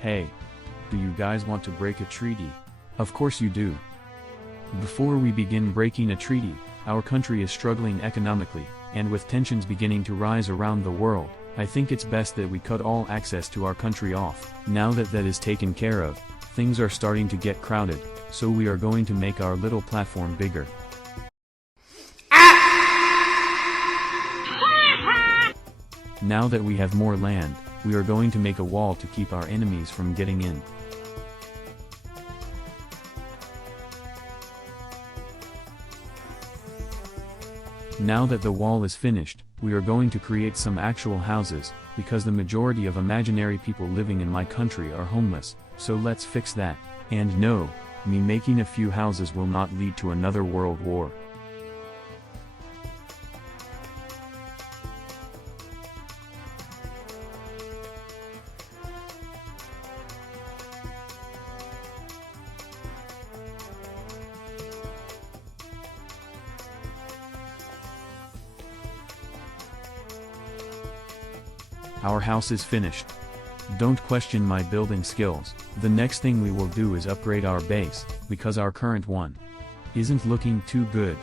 Hey, do you guys want to break a treaty? Of course you do. Before we begin breaking a treaty, our country is struggling economically, and with tensions beginning to rise around the world, I think it's best that we cut all access to our country off. Now that that is taken care of, things are starting to get crowded, so we are going to make our little platform bigger. Now that we have more land, we are going to make a wall to keep our enemies from getting in. Now that the wall is finished, we are going to create some actual houses, because the majority of imaginary people living in my country are homeless, so let's fix that. And no, me making a few houses will not lead to another world war. Our house is finished. Don't question my building skills. The next thing we will do is upgrade our base, because our current one isn't looking too good.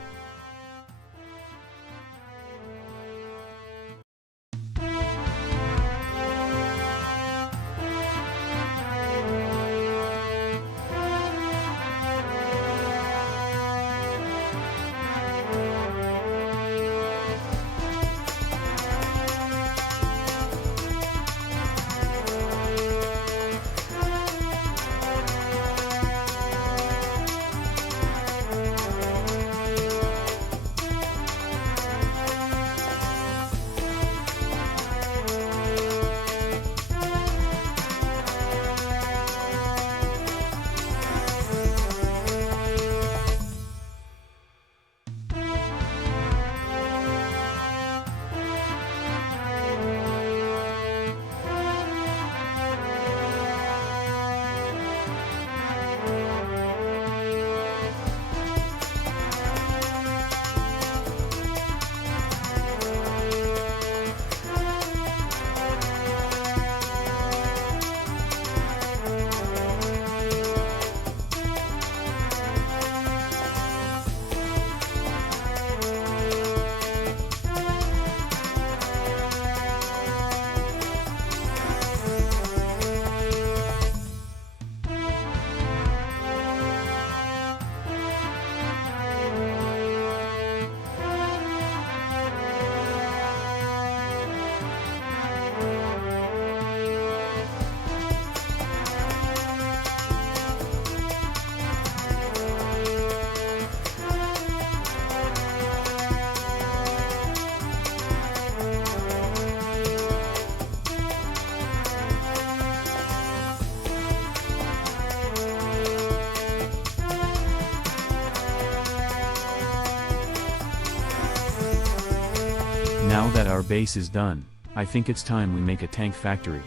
Now that our base is done, I think it's time we make a tank factory.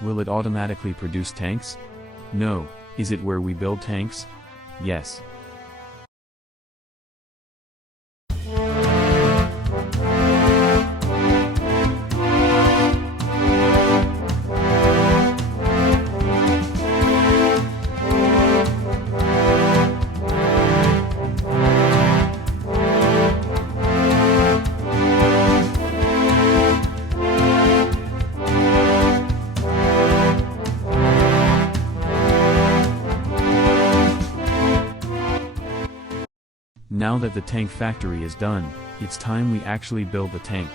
Will it automatically produce tanks? No. Is it where we build tanks? Yes. Now that the tank factory is done, it's time we actually build the tank.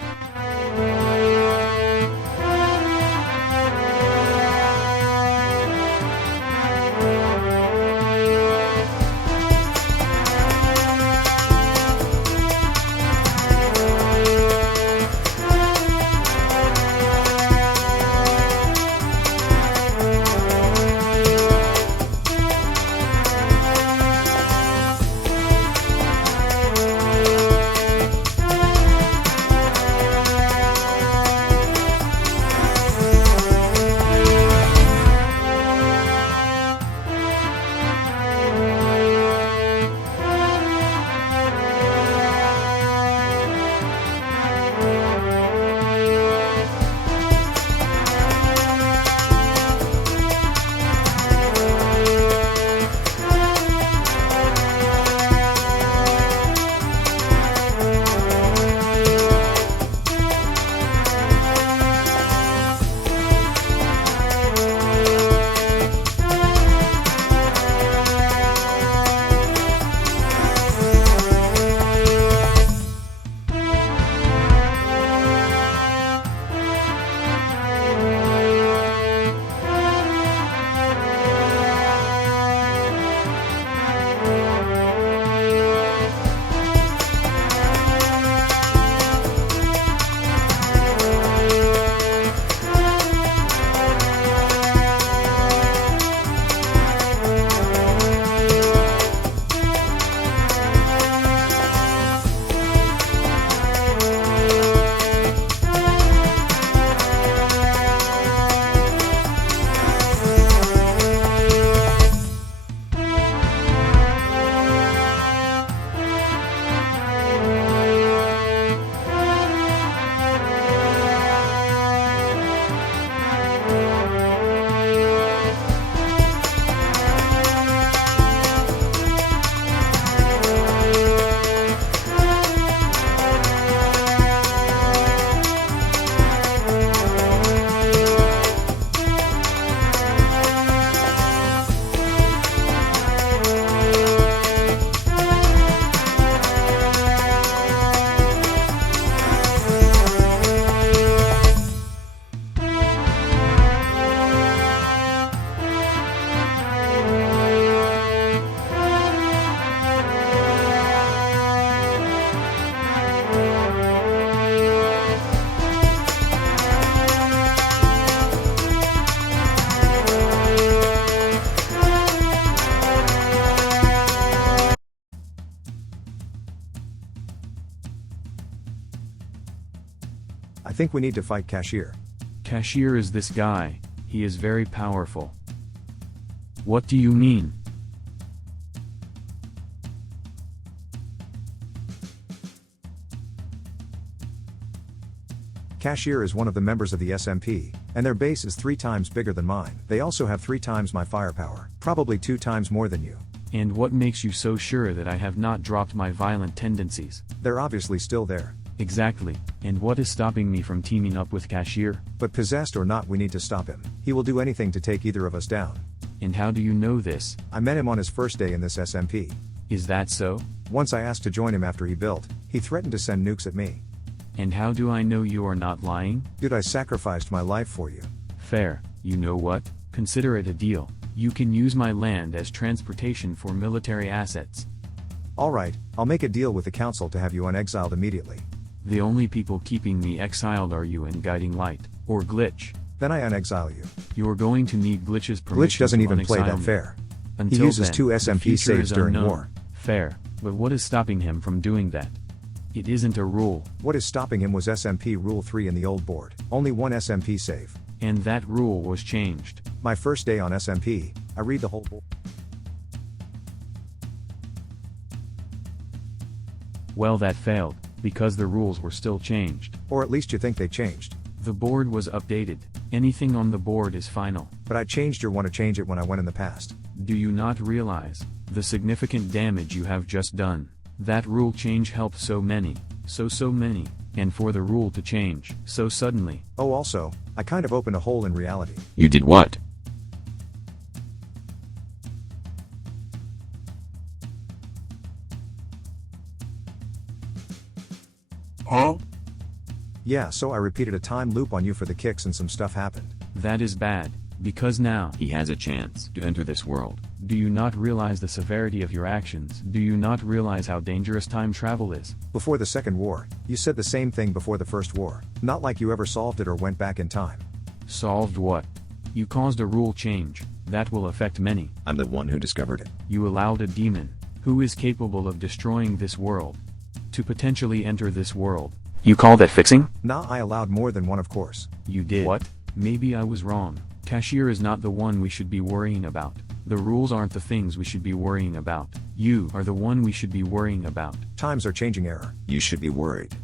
think we need to fight Cashier. Cashier is this guy, he is very powerful. What do you mean? Cashier is one of the members of the SMP, and their base is 3 times bigger than mine. They also have 3 times my firepower, probably 2 times more than you. And what makes you so sure that I have not dropped my violent tendencies? They're obviously still there. Exactly, and what is stopping me from teaming up with Cashier? But possessed or not, we need to stop him. He will do anything to take either of us down. And how do you know this? I met him on his first day in this SMP. Is that so? Once I asked to join him after he built, he threatened to send nukes at me. And how do I know you are not lying? Dude, I sacrificed my life for you. Fair, you know what? Consider it a deal. You can use my land as transportation for military assets. Alright, I'll make a deal with the council to have you unexiled immediately. The only people keeping me exiled are you and Guiding Light, or Glitch. Then I unexile you. You're going to need Glitch's permission. Glitch doesn't to even play unexile that me. fair. Until He uses then, 2 the SMP future saves is during unknown. war. Fair, but what is stopping him from doing that? It isn't a rule. What is stopping him was SMP Rule 3 in the old board. Only 1 SMP save. And that rule was changed. My first day on SMP, I read the whole board. Well, that failed, because the rules were still changed. Or at least you think they changed. The board was updated. Anything on the board is final. But I changed or want to change it when I went in the past. Do you not realize the significant damage you have just done? That rule change helped so many, so many, and for the rule to change so suddenly. Oh, also, I kind of opened a hole in reality. You did what? Huh? Yeah, so I repeated a time loop on you for the kicks and some stuff happened. That is bad, because now He has a chance to enter this world. do you not realize the severity of your actions? Do you not realize how dangerous time travel is? Before the Second War, you said the same thing before the First War. Not like you ever solved it or went back in time. Solved what? You caused a rule change that will affect many. I'm the one who discovered it. You allowed a demon who is capable of destroying this world to potentially enter this world. You call that fixing? Nah, I allowed more than one, of course. You did. What? Maybe I was wrong. Cashier is not the one we should be worrying about. The rules aren't the things we should be worrying about. You are the one we should be worrying about. Times are changing, error. You should be worried.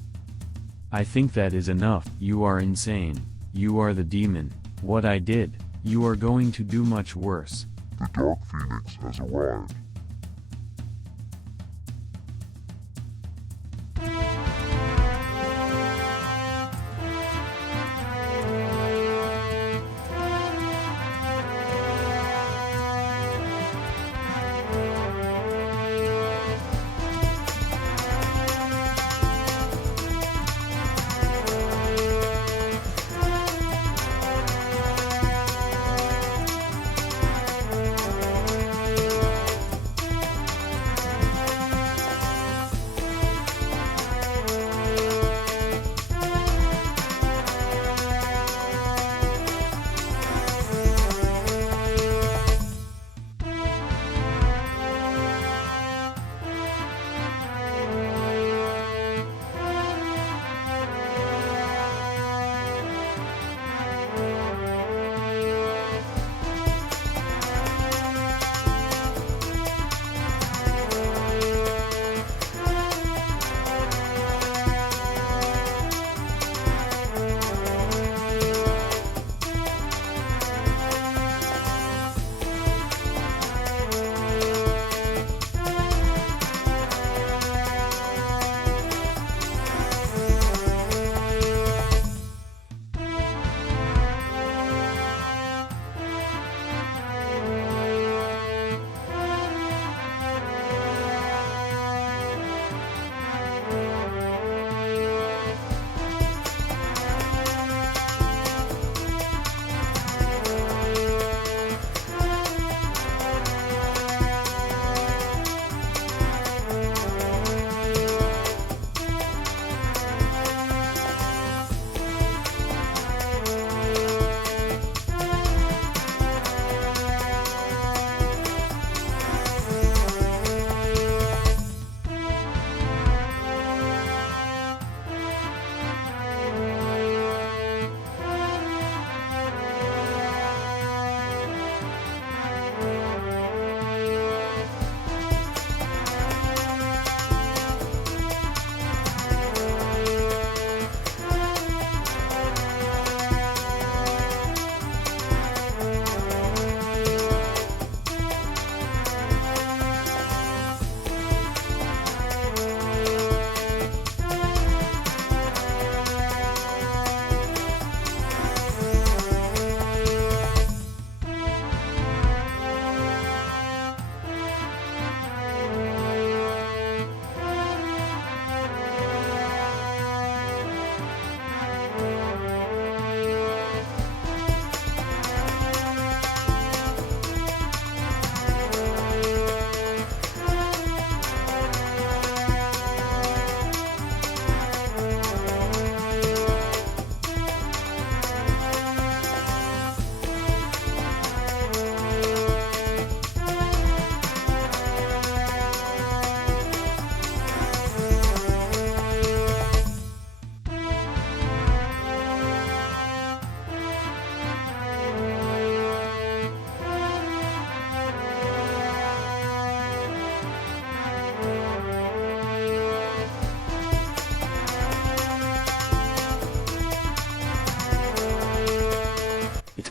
I think that is enough. You are insane. You are the demon. What I did. You are going to do much worse. The Dark Phoenix has arrived.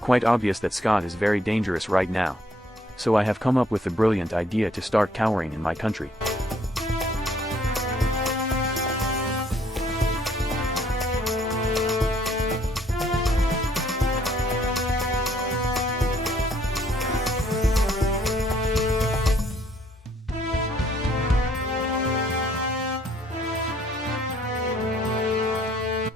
quite obvious that Scott is very dangerous right now. So I have come up with the brilliant idea to start cowering in my country.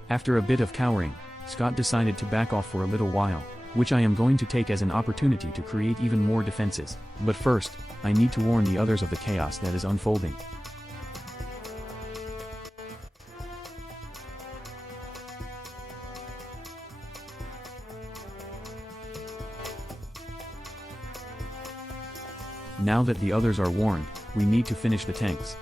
After a bit of cowering, Scott decided to back off for a little while, which I am going to take as an opportunity to create even more defenses. But first, I need to warn the others of the chaos that is unfolding. Now that the others are warned, we need to finish the tanks.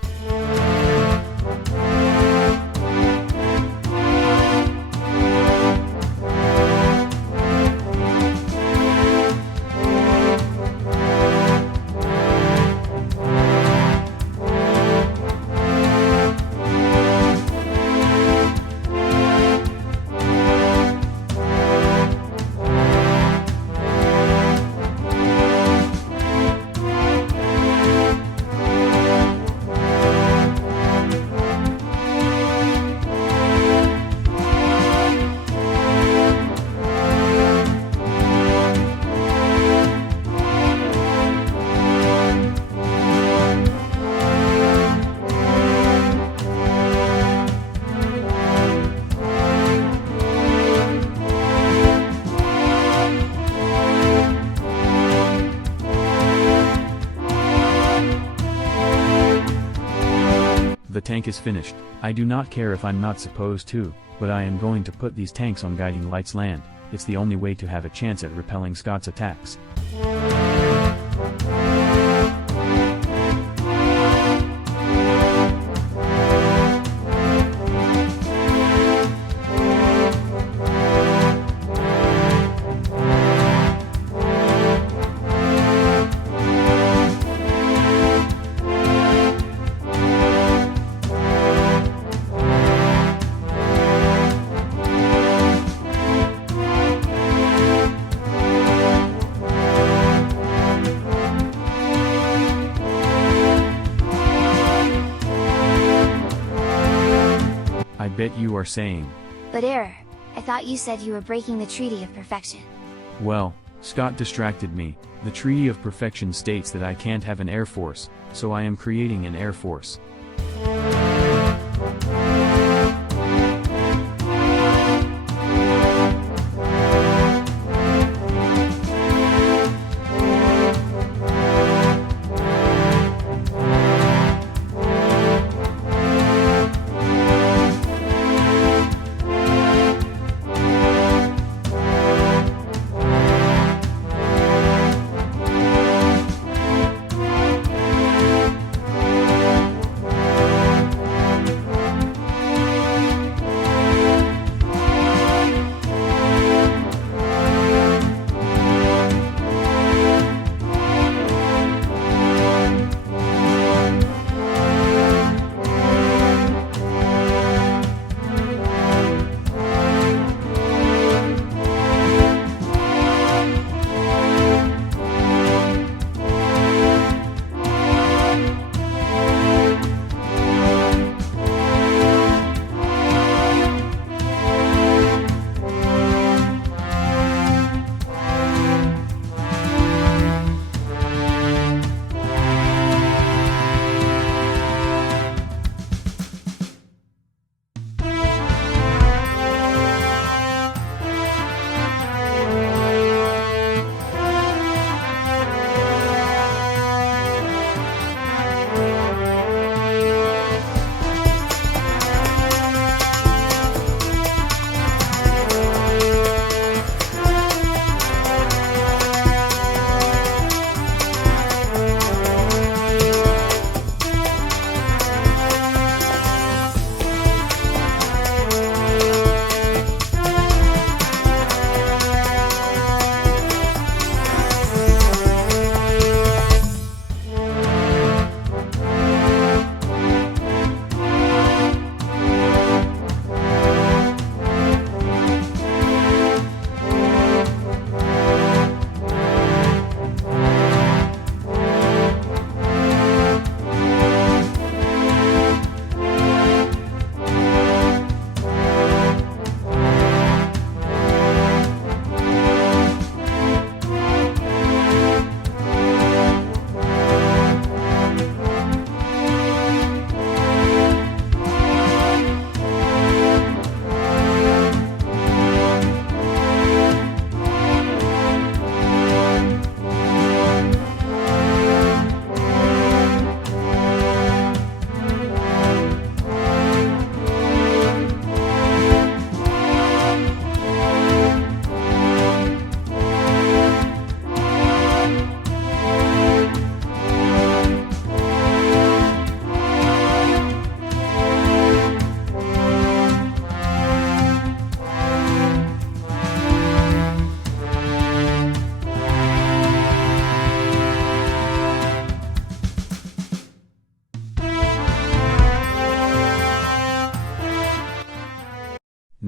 The tank is finished. I do not care if I'm not supposed to, but I am going to put these tanks on guiding lights land. It's the only way to have a chance at repelling Scott's attacks. I bet you are saying, But error, I thought you said you were breaking the Treaty of Perfection. well, Scott distracted me. The Treaty of Perfection states that I can't have an air force, so I am creating an air force.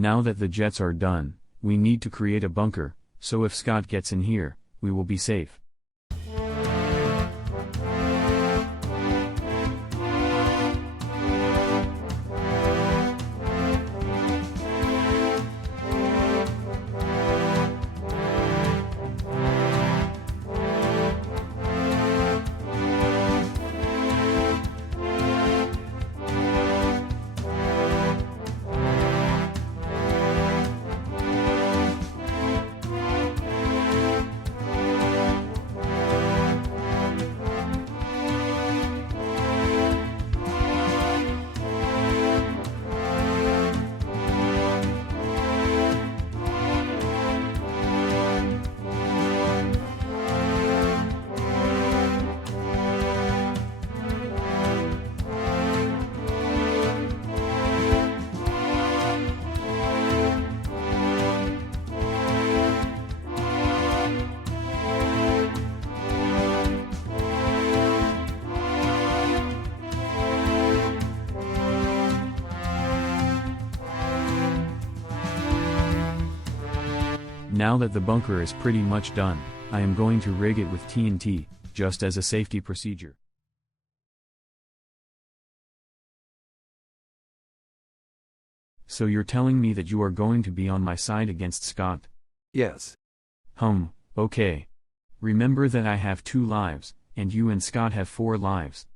Now that the jets are done, we need to create a bunker, so if Scott gets in here, we will be safe. Now that the bunker is pretty much done, I am going to rig it with TNT, just as a safety procedure. So you're telling me that you are going to be on my side against Scott? Yes. Okay. Remember that I have 2 lives, and you and Scott have 4 lives.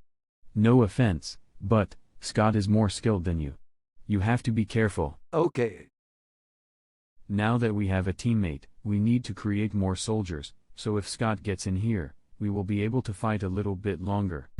No offense, but Scott is more skilled than you. You have to be careful. Okay. Now that we have a teammate, we need to create more soldiers, so if Scott gets in here, we will be able to fight a little bit longer.